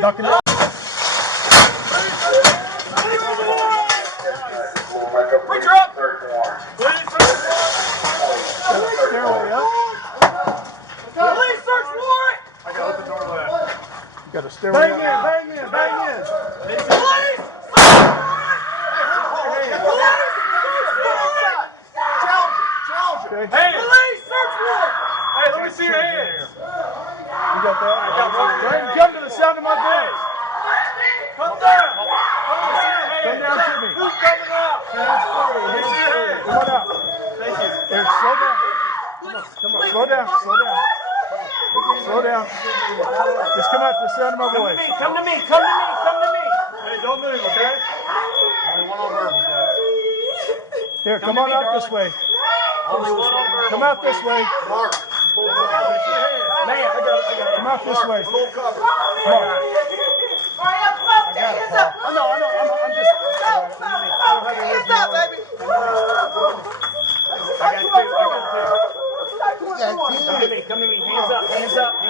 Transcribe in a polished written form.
Knocking it. Preacher up! Stairway up. Police search warrant! I got open door left. You got a stairway up. Bang in. Police! Okay. Hey! Police search warrant! Hey, let me see your hands. You got that? I got one. Go ahead and come to the sound of my voice. Come down! Come down to me. Who's coming out? Hands forward. Hands forward. Come on out. Thank you. Here, slow down. Come on. Slow down. Slow down. Slow down. Just come out to the sound of my voice. Come to me! Come to me! Come to me! Hey, don't move, okay? Only one on verbal, guys. Here, come on out this way. Only one on verbal. Come out this way. Mark. Man, I got it. Come out this way. Full cover. Come on. I know. I'm just. Hands up, baby! I got two. Come to me, hands up, hands up, hands